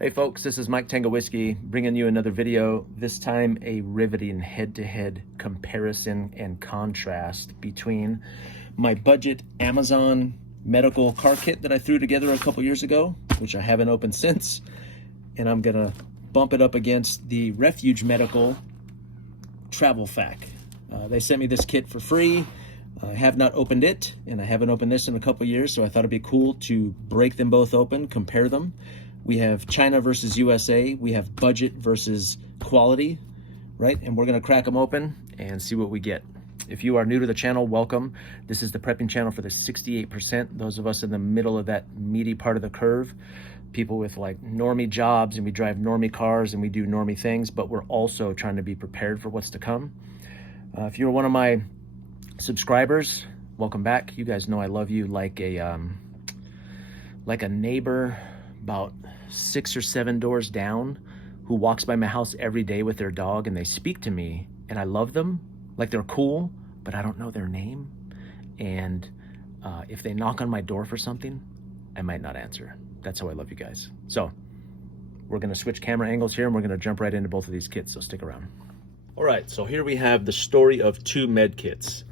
Hey folks, this is Mike Tango Whiskey bringing you another video, this time a riveting head-to-head comparison and contrast between my budget Amazon medical car kit that I threw together a couple years ago, which I haven't opened since, and I'm gonna bump it up against the Refuge medical travel fac. They sent me this kit for free. I have not opened it, and I haven't opened this in a couple years, so I thought it'd be cool to break them both open, compare them. We have China versus USA. We have budget versus quality, right? And we're gonna crack them open and see what we get. If you are new to the channel, welcome. This is the prepping channel for the 68%. Those of us in the middle of that meaty part of the curve, people with like normie jobs, and we drive normie cars and we do normie things, but we're also trying to be prepared for what's to come. If you're one of my subscribers, welcome back. You guys know I love you like a neighbor about 6 or 7 doors down who walks by my house every day with their dog, and they speak to me and I love them like they're cool, but I don't know their name. And if they knock on my door for something, I might not answer. That's how I love you guys. So we're gonna switch camera angles here and we're gonna jump right into both of these kits, so stick around. All right, so here we have the story of two med kits.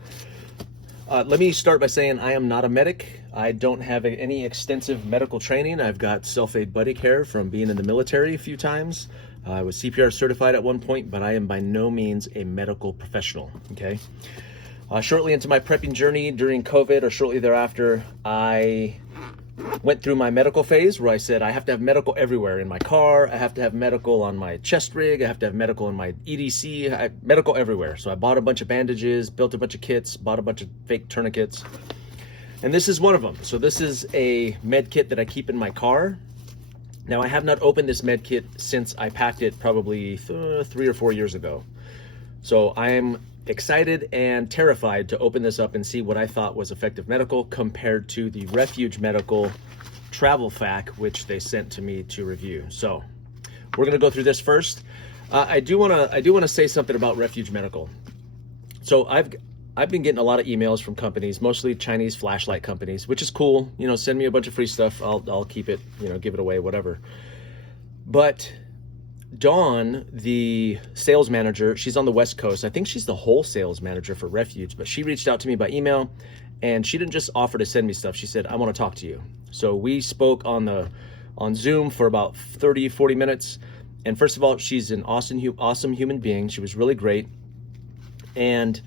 Let me start by saying I am not a medic. I don't have any extensive medical training. I've got self-aid buddy care from being in the military a few times. I was CPR certified at one point, but I am by no means a medical professional, okay? Shortly into my prepping journey during COVID, or shortly thereafter, I went through my medical phase where I said I have to have medical everywhere. In my car, I have to have medical on my chest rig, I have to have medical in my EDC, medical everywhere. So I bought a bunch of bandages, built a bunch of kits, bought a bunch of fake tourniquets, and this is one of them. So this is a med kit that I keep in my car. Now I have not opened this med kit since I packed it probably 3 or 4 years ago. So I'm excited and terrified to open this up and see what I thought was effective medical compared to the Refuge medical travel fac, which they sent to me to review. So we're gonna go through this first. I do wanna say something about Refuge medical. So I've been getting a lot of emails from companies, mostly Chinese flashlight companies, which is cool. You know, send me a bunch of free stuff. I'll keep it, you know, give it away, whatever. But Dawn, the sales manager, she's on the West Coast. I think she's the whole sales manager for Refuge, but she reached out to me by email, and she didn't just offer to send me stuff. She said, I want to talk to you. So we spoke on Zoom for about 30, 40 minutes. And first of all, she's an awesome human being. She was really great. And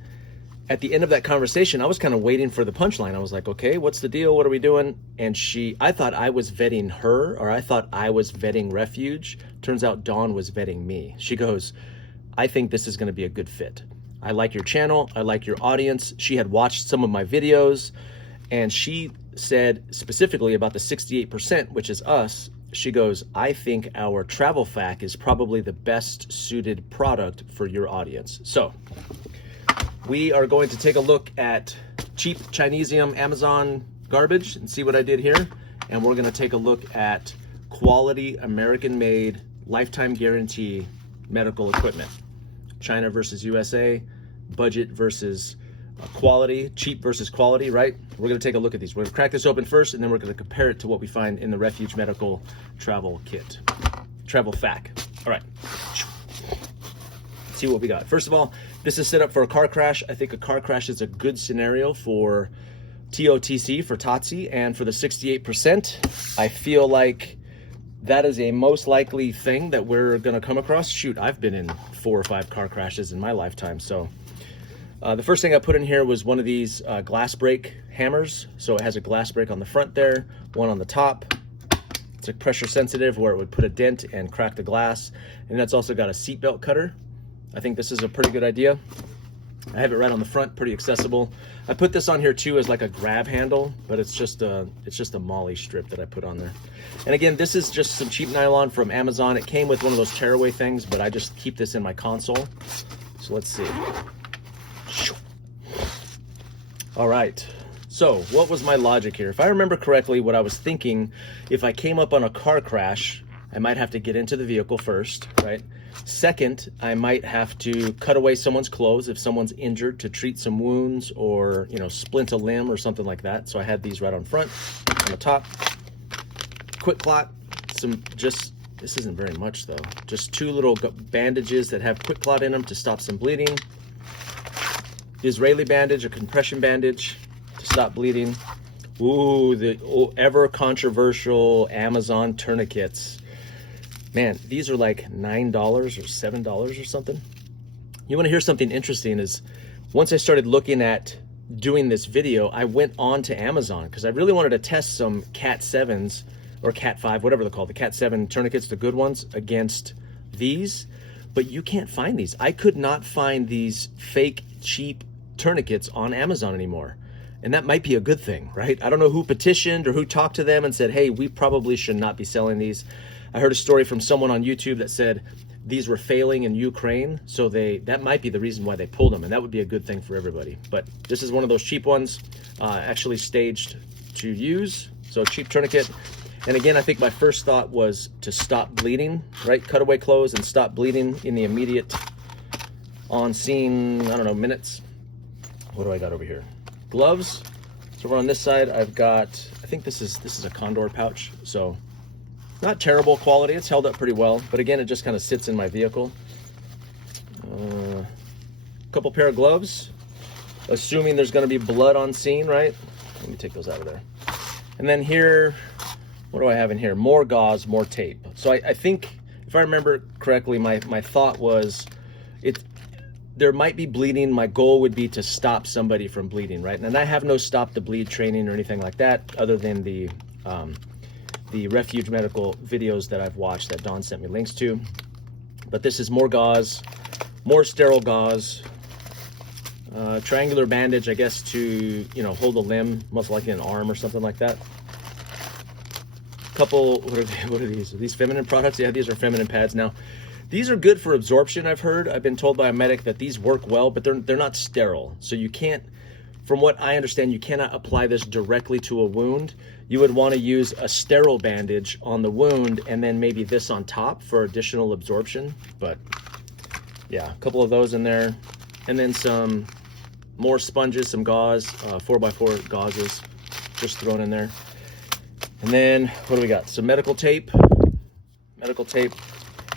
at the end of that conversation, I was kind of waiting for the punchline. I was like, okay, what's the deal? What are we doing? And I thought I was vetting her, or I thought I was vetting Refuge. Turns out Dawn was vetting me. She goes, I think this is going to be a good fit. I like your channel. I like your audience. She had watched some of my videos, and she said specifically about the 68%, which is us. She goes, I think our travel fac is probably the best suited product for your audience. So we are going to take a look at cheap Chinesium Amazon garbage and see what I did here. And we're gonna take a look at quality American-made, lifetime guarantee medical equipment. China versus USA, budget versus quality, cheap versus quality, right? We're gonna take a look at these. We're gonna crack this open first, and then we're gonna compare it to what we find in the Refuge medical travel kit, travel fac. All right. See what we got. First of all, this is set up for a car crash. I think a car crash is a good scenario for TOTC, for TOTC, and for the 68%. I feel like that is a most likely thing that we're gonna come across. Shoot, I've been in 4 or 5 car crashes in my lifetime. So the first thing I put in here was one of these glass break hammers. So it has a glass break on the front there, one on the top. It's a pressure sensitive where it would put a dent and crack the glass. And that's also got a seatbelt cutter. I think this is a pretty good idea. I have it right on the front, pretty accessible. I put this on here too as like a grab handle, but it's just a molly strip that I put on there. And again, this is just some cheap nylon from Amazon. It came with one of those tearaway things, but I just keep this in my console. So let's see. All right. So what was my logic here? If I remember correctly, what I was thinking, if I came up on a car crash, I might have to get into the vehicle first, right? Second, I might have to cut away someone's clothes if someone's injured to treat some wounds or, you know, splint a limb or something like that. So I had these right on front, on the top. Quick clot, some just This isn't very much though. Just 2 little bandages that have quick clot in them to stop some bleeding. Israeli bandage, a compression bandage to stop bleeding. Ooh, the ever controversial Amazon tourniquets. Man, these are like $9 or $7 or something. You want to hear something interesting is once I started looking at doing this video, I went on to Amazon because I really wanted to test some Cat 7s or Cat 5, whatever they're called, the Cat 7 tourniquets, the good ones, against these. But you can't find these. I could not find these fake, cheap tourniquets on Amazon anymore. And that might be a good thing, right? I don't know who petitioned or who talked to them and said, hey, we probably should not be selling these. I heard a story from someone on YouTube that said these were failing in Ukraine, so that might be the reason why they pulled them, and that would be a good thing for everybody. But this is one of those cheap ones, actually staged to use, so cheap tourniquet. And again, I think my first thought was to stop bleeding, right? Cut away clothes and stop bleeding in the immediate on scene, I don't know, minutes. What do I got over here? Gloves. So over on this side, I've got, I think this is a Condor pouch, so not terrible quality. It's held up pretty well, but again, it just kind of sits in my vehicle. Couple pair of gloves, assuming there's going to be blood on scene, right? Let me take those out of there. And then here, what do I have in here? More gauze, more tape. So I think, if I remember correctly, my thought was, there might be bleeding. My goal would be to stop somebody from bleeding, right? And I have no stop the bleed training or anything like that, other than the Refuge medical videos that I've watched that Don sent me links to. But this is more gauze, more sterile gauze, triangular bandage, I guess, to, hold a limb, most likely an arm or something like that. Couple, what are these? Are these feminine products? Yeah, these are feminine pads. Now, these are good for absorption, I've heard. I've been told by a medic that these work well, but they're not sterile. So you can't, from what I understand, you cannot apply this directly to a wound. You would want to use a sterile bandage on the wound and then maybe this on top for additional absorption. But yeah, a couple of those in there. And then some more sponges, some gauze, 4x4 gauzes just thrown in there. And then what do we got? Some medical tape.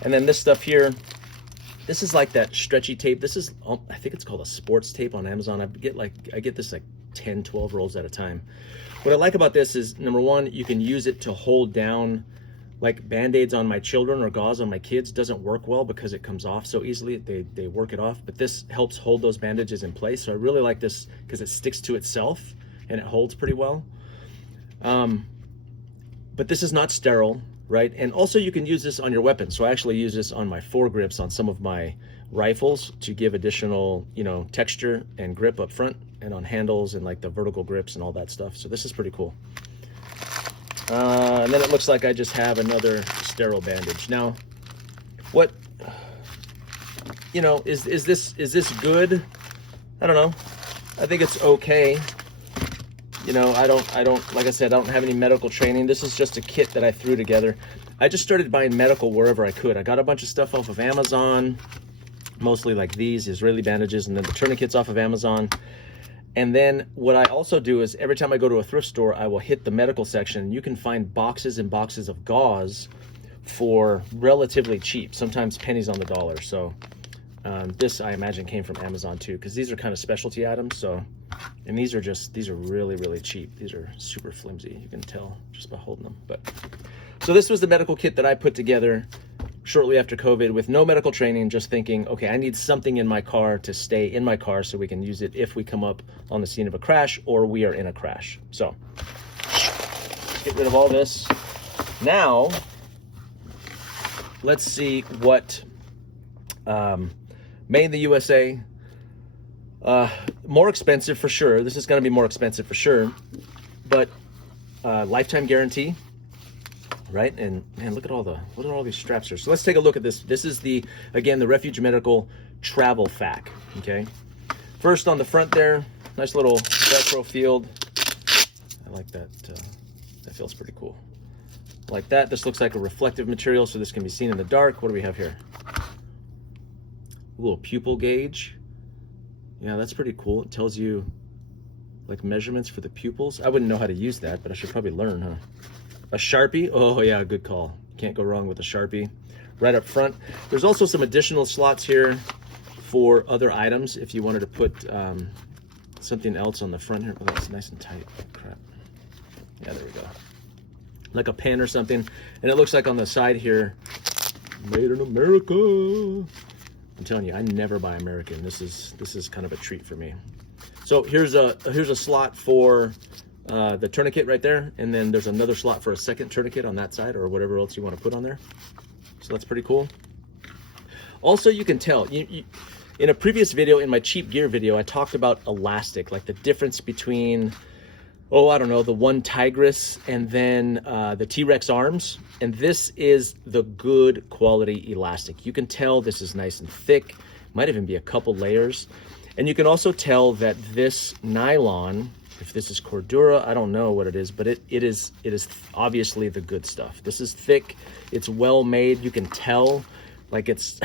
And then this stuff here, this is like that stretchy tape. This is, I think it's called a sports tape on Amazon. I get this like 10, 12 rolls at a time. What I like about this is, number one, you can use it to hold down, like Band-Aids on my children or gauze on my kids doesn't work well because it comes off so easily. They work it off, but this helps hold those bandages in place. So I really like this because it sticks to itself and it holds pretty well. But this is not sterile, right? And also you can use this on your weapon. So I actually use this on my foregrips on some of my rifles to give additional, texture and grip up front, and on handles and like the vertical grips and all that stuff. So this is pretty cool. And then it looks like I just have another sterile bandage. Now, what, is this good? I don't know. I think it's okay. I don't, like I said, I don't have any medical training. This is just a kit that I threw together. I just started buying medical wherever I could. I got a bunch of stuff off of Amazon, mostly like these Israeli bandages, and then the tourniquets off of Amazon. And then what I also do is every time I go to a thrift store, I will hit the medical section. You can find boxes and boxes of gauze for relatively cheap, sometimes pennies on the dollar. So this, I imagine, came from Amazon too, because these are kind of specialty items. So, and these are really, really cheap. These are super flimsy. You can tell just by holding them. But so this was the medical kit that I put together shortly after COVID with no medical training, just thinking, okay, I need something in my car to stay in my car so we can use it if we come up on the scene of a crash or we are in a crash. So get rid of all this. Now, let's see what made in the USA. More expensive for sure. This is going to be more expensive for sure, but lifetime guarantee. Right? And man, look at all these straps here. So let's take a look at this. This is again, the Refuge Medical Travel Fac. Okay. First on the front there, nice little Velcro field. I like that. That feels pretty cool. Like that. This looks like a reflective material, so this can be seen in the dark. What do we have here? A little pupil gauge. Yeah, that's pretty cool. It tells you like measurements for the pupils. I wouldn't know how to use that, but I should probably learn, huh? A Sharpie? Oh yeah, good call. Can't go wrong with a Sharpie. Right up front. There's also some additional slots here for other items if you wanted to put something else on the front here. Oh, that's nice and tight. Crap. Yeah, there we go. Like a pen or something. And it looks like on the side here, made in America. I'm telling you, I never buy American. This is kind of a treat for me. So here's a slot for the tourniquet right there, and then there's another slot for a second tourniquet on that side, or whatever else you want to put on there. So that's pretty cool. Also, you can tell, in a previous video, in my cheap gear video, I talked about elastic, like the difference between, oh, I don't know, the one Tigris and then the T-Rex arms. And this is the good quality elastic. You can tell this is nice and thick, might even be a couple layers. And you can also tell that this nylon, if this is Cordura, I don't know what it is, but it is obviously the good stuff. This is thick, it's well made, you can tell, like it's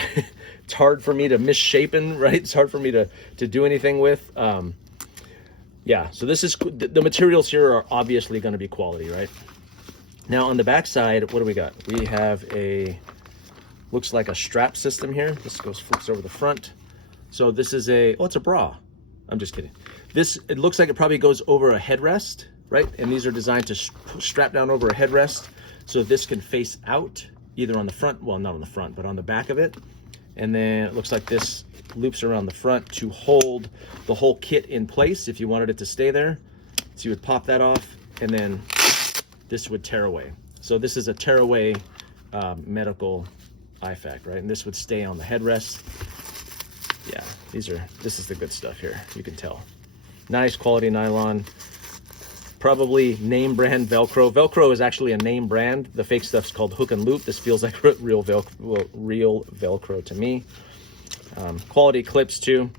hard for me to misshapen, right? It's hard for me to do anything with. Yeah, so this is, the materials here are obviously gonna be quality, right? Now on the back side, what do we got? We have looks like a strap system here. This flips over the front. So this is it's a bra. I'm just kidding. It looks like it probably goes over a headrest, right? And these are designed to strap down over a headrest. So this can face out either on the front, well, not on the front, but on the back of it. And then it looks like this loops around the front to hold the whole kit in place if you wanted it to stay there. So you would pop that off, and then this would tear away. So this is a tear away medical IFAK, right? And this would stay on the headrest. Yeah, this is the good stuff here. You can tell. Nice quality nylon. Probably name brand Velcro. Velcro is actually a name brand. The fake stuff's called Hook and Loop. This feels like real Velcro to me. Quality clips too.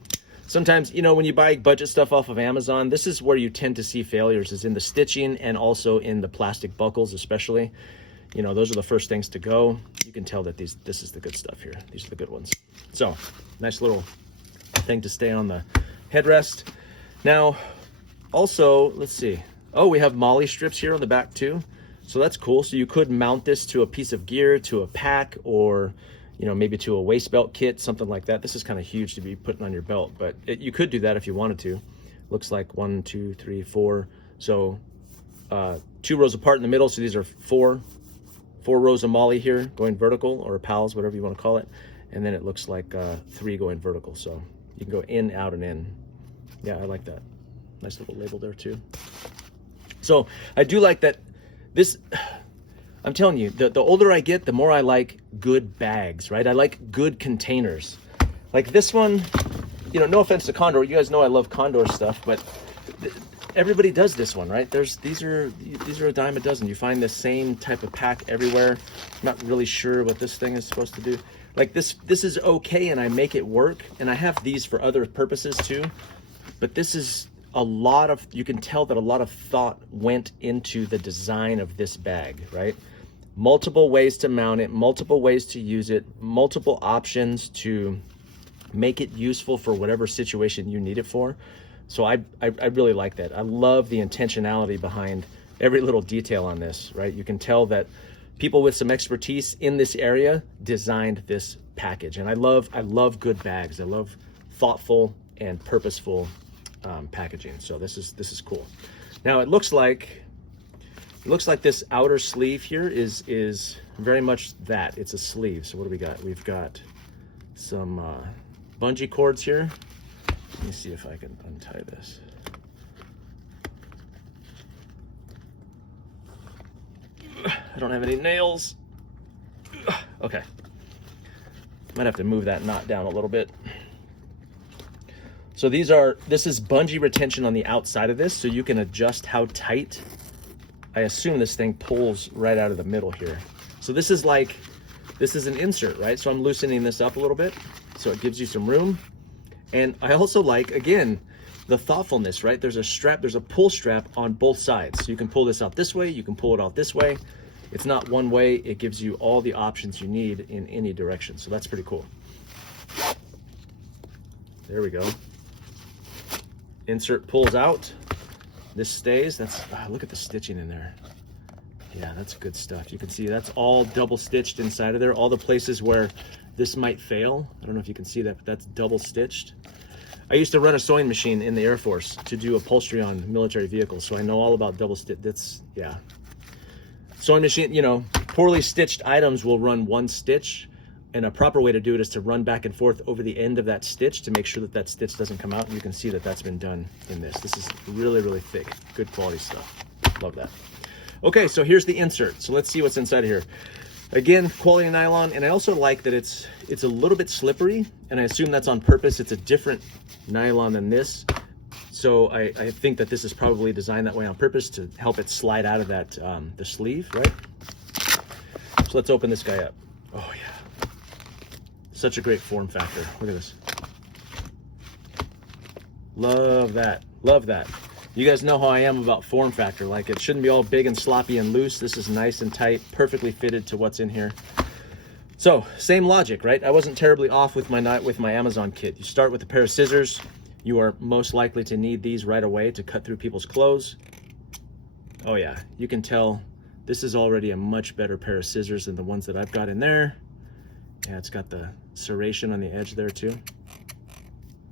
Sometimes, when you buy budget stuff off of Amazon, this is where you tend to see failures, is in the stitching and also in the plastic buckles especially. Those are the first things to go. You can tell that this is the good stuff here. These are the good ones. So, nice little thing to stay on the headrest. Now, also, let's see. Oh, we have MOLLE strips here on the back too. So that's cool. So you could mount this to a piece of gear, to a pack, or maybe to a waist belt kit, something like that. This is kind of huge to be putting on your belt, but you could do that if you wanted to. Looks like 1, 2, 3, 4. So 2 rows apart in the middle. So these are four rows of MOLLE here going vertical, or pals, whatever you want to call it. And then it looks like 3 going vertical. So you can go in, out, and in. Yeah, I like that. Nice little label there too. So I do like that. I'm telling you, the older I get, the more I like good bags, right? I like good containers. Like this one, no offense to Condor. You guys know I love Condor stuff, but everybody does this one, right? These are a dime a dozen. You find the same type of pack everywhere. I'm not really sure what this thing is supposed to do. Like this is okay, and I make it work, and I have these for other purposes too. But this is you can tell that a lot of thought went into the design of this bag, right? Multiple ways to mount it, multiple ways to use it, multiple options to make it useful for whatever situation you need it for. So I really like that. I love the intentionality behind every little detail on this, right? You can tell that people with some expertise in this area designed this package. And I love good bags. I love thoughtful and purposeful packaging. So this is cool. Now it looks like this outer sleeve here is very much that. It's a sleeve. So what do we got? We've got some bungee cords here. Let me see if I can untie this. I don't have any nails. Okay. Might have to move that knot down a little bit. So this is bungee retention on the outside of this, so you can adjust how tight. I assume this thing pulls right out of the middle here. So this is an insert, right? So I'm loosening this up a little bit, so it gives you some room. And I also like, again, the thoughtfulness, right? There's a pull strap on both sides. So you can pull this out this way, you can pull it out this way. It's not one way, it gives you all the options you need in any direction. So that's pretty cool. There we go. Insert pulls out. This stays. Look at the stitching in there. Yeah, that's good stuff. You can see that's all double stitched inside of there. All the places where this might fail. I don't know if you can see that, but that's double stitched. I used to run a sewing machine in the Air Force to do upholstery on military vehicles, so I know all about double stitch. That's, yeah. Sewing machine, you know, poorly stitched items will run one stitch, and a proper way to do it is to run back and forth over the end of that stitch to make sure that that stitch doesn't come out. And you can see that that's been done in this. This is really, really thick, good quality stuff. Love that. Okay, so here's the insert. So let's see what's inside of here. Again, quality nylon, and I also like that it's a little bit slippery, and I assume that's on purpose. It's a different nylon than this. So I think that this is probably designed that way on purpose to help it slide out of that, the sleeve, right? So let's open this guy up. Oh yeah. Such a great form factor. Look at this. Love that, love that. You guys know how I am about form factor. Like, it shouldn't be all big and sloppy and loose. This is nice and tight, perfectly fitted to what's in here. So same logic, right? I wasn't terribly off with my Amazon kit. You start with a pair of scissors. You are most likely to need these right away to cut through people's clothes. Oh yeah, you can tell this is already a much better pair of scissors than the ones that I've got in there. Yeah, it's got the serration on the edge there too.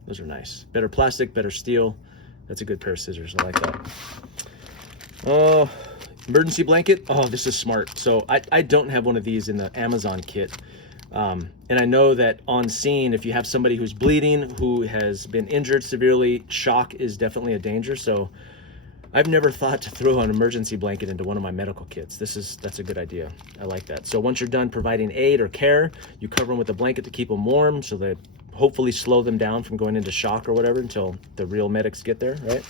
Those are nice. Better plastic, better steel. That's a good pair of scissors. I like that. Oh, emergency blanket. Oh, this is smart. So I don't have one of these in the Amazon kit. And I know that on scene, if you have somebody who's bleeding, who has been injured severely, shock is definitely a danger. So I've never thought to throw an emergency blanket into one of my medical kits. That's a good idea. I like that. So once you're done providing aid or care, you cover them with a blanket to keep them warm, so that hopefully slow them down from going into shock or whatever until the real medics get there, right?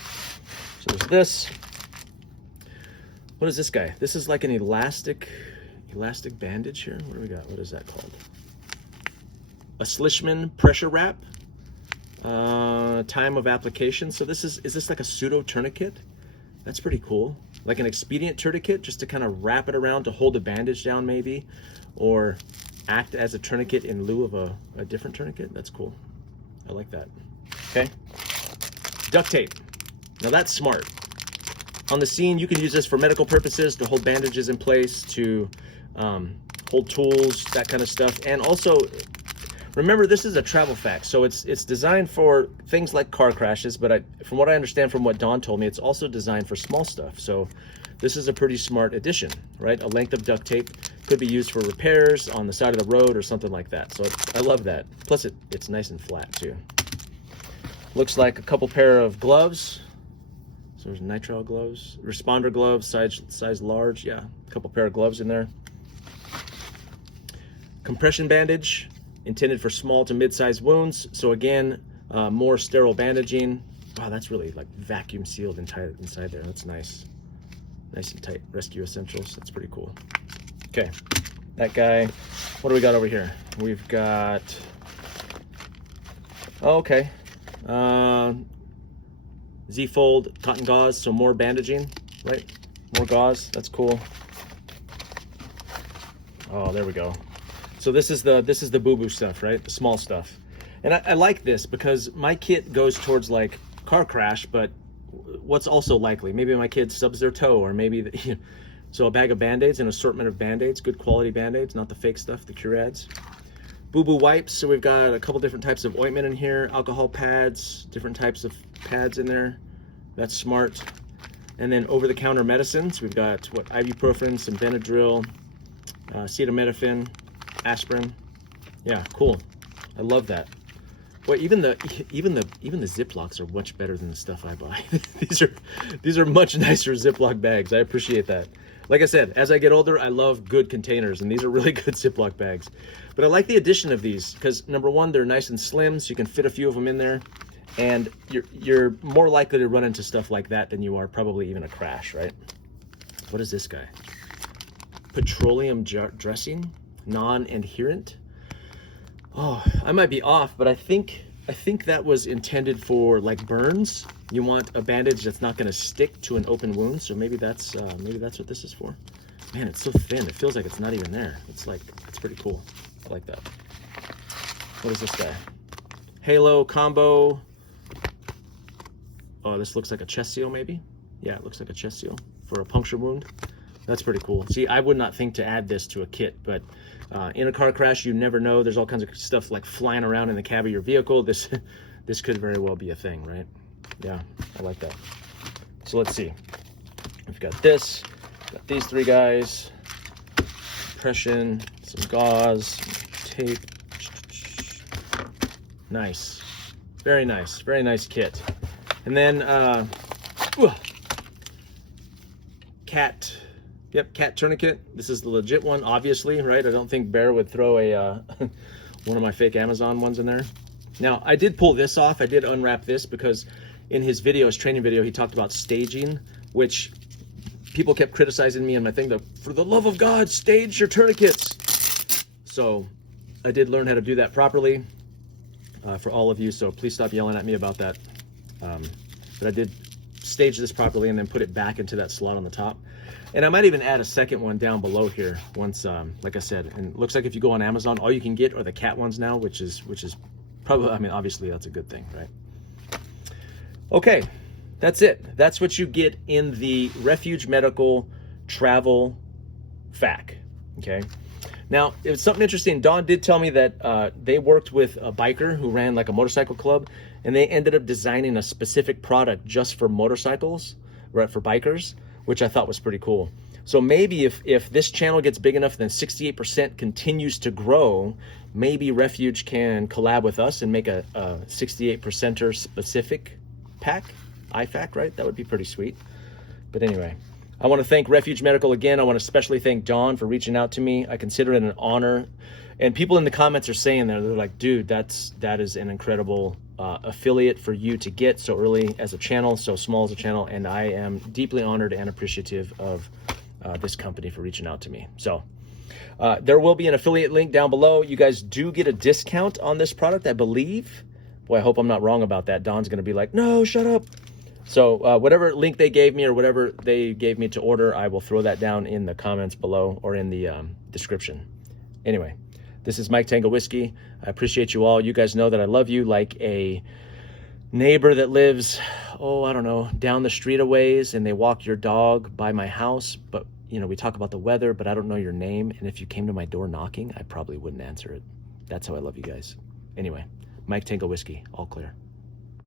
So there's this. What is this guy? This is like an elastic bandage here. What do we got? What is that called? A Slishman pressure wrap. Time of application. So is this like a pseudo tourniquet? That's pretty cool. Like an expedient tourniquet, just to kind of wrap it around to hold the bandage down maybe, or act as a tourniquet in lieu of a different tourniquet. That's cool. I like that. Okay. Duct tape. Now that's smart. On the scene, you can use this for medical purposes, to hold bandages in place, to hold tools, that kind of stuff. And also, remember, this is a travel fact. So it's designed for things like car crashes, but from what I understand from what Dawn told me, it's also designed for small stuff. So this is a pretty smart addition, right? A length of duct tape could be used for repairs on the side of the road or something like that. So I love that. Plus it's nice and flat too. Looks like a couple pair of gloves. So there's nitrile gloves, responder gloves, size large. Yeah, a couple pair of gloves in there. Compression bandage, intended for small to mid-sized wounds. So again, more sterile bandaging. Wow, that's really like vacuum sealed inside there. That's nice. Nice and tight. Rescue essentials. That's pretty cool. Okay, that guy. What do we got over here? We've got, oh, okay. Z-fold cotton gauze, so more bandaging, right? More gauze. That's cool. Oh, there we go. So this is the boo-boo stuff, right? The small stuff. And I like this because my kit goes towards like car crash, but what's also likely? Maybe my kid stubs their toe, or maybe so a bag of Band-Aids, an assortment of Band-Aids, good quality Band-Aids, not the fake stuff, the Curads. Boo-boo wipes, so we've got a couple different types of ointment in here, alcohol pads, different types of pads in there. That's smart. And then over-the-counter medicines, we've got ibuprofen, some Benadryl, acetaminophen, aspirin. Yeah, cool. I love that. Boy, even the Ziplocs are much better than the stuff I buy. these are much nicer Ziploc bags. I appreciate that. Like I said, as I get older, I love good containers, and these are really good Ziploc bags. But I like the addition of these because, number one, they're nice and slim, so you can fit a few of them in there, and you're more likely to run into stuff like that than you are probably even a crash, right? What is this guy? Petroleum dressing, non-adherent. Oh, I might be off, but I think that was intended for like burns. You want a bandage that's not going to stick to an open wound, so maybe that's what this is for. Man, it's so thin. It feels like it's not even there. It's pretty cool. I like that. What is this guy? Halo combo. Oh, this looks like a chest seal, maybe. Yeah, it looks like a chest seal for a puncture wound. That's pretty cool. See, I would not think to add this to a kit, but in a car crash, you never know. There's all kinds of stuff like flying around in the cab of your vehicle. This could very well be a thing, right? Yeah, I like that. So let's see. We've got this, got these three guys, compression, some gauze, some tape. Nice. Very nice. Very nice kit. And then cat. Yep, cat tourniquet. This is the legit one, obviously, right? I don't think Bear would throw a one of my fake Amazon ones in there. Now, I did pull this off. I did unwrap this because in his video, his training video, he talked about staging, which people kept criticizing me in my thing, for the love of God, stage your tourniquets. So I did learn how to do that properly for all of you, so please stop yelling at me about that. But I did stage this properly and then put it back into that slot on the top. And I might even add a second one down below here once, like I said, and it looks like if you go on Amazon, all you can get are the cat ones now, which is probably, I mean, obviously that's a good thing, right? Okay, that's it. That's what you get in the Refuge Medical Travel FAQ, okay? Now, it was something interesting. Dawn did tell me that they worked with a biker who ran like a motorcycle club, and they ended up designing a specific product just for motorcycles, right, for bikers, which I thought was pretty cool. So maybe if this channel gets big enough, then 68% continues to grow, maybe Refuge can collab with us and make a 68%er specific pack, IFAC, right? That would be pretty sweet. But anyway, I want to thank Refuge Medical again. I want to especially thank Dawn for reaching out to me. I consider it an honor. And people in the comments are saying they're like, dude, that is an incredible affiliate for you to get so early as a channel, so small as a channel. And I am deeply honored and appreciative of this company for reaching out to me. So there will be an affiliate link down below. You guys do get a discount on this product, I believe. Boy, I hope I'm not wrong about that. Dawn's going to be like, no, shut up. So whatever link they gave me or whatever they gave me to order, I will throw that down in the comments below or in the description. Anyway, this is Mike Tango Whiskey. I appreciate you all. You guys know that I love you like a neighbor that lives, oh, I don't know, down the street a ways, and they walk your dog by my house. But, you know, we talk about the weather, but I don't know your name. And if you came to my door knocking, I probably wouldn't answer it. That's how I love you guys. Anyway, Mike Tango Whiskey, all clear.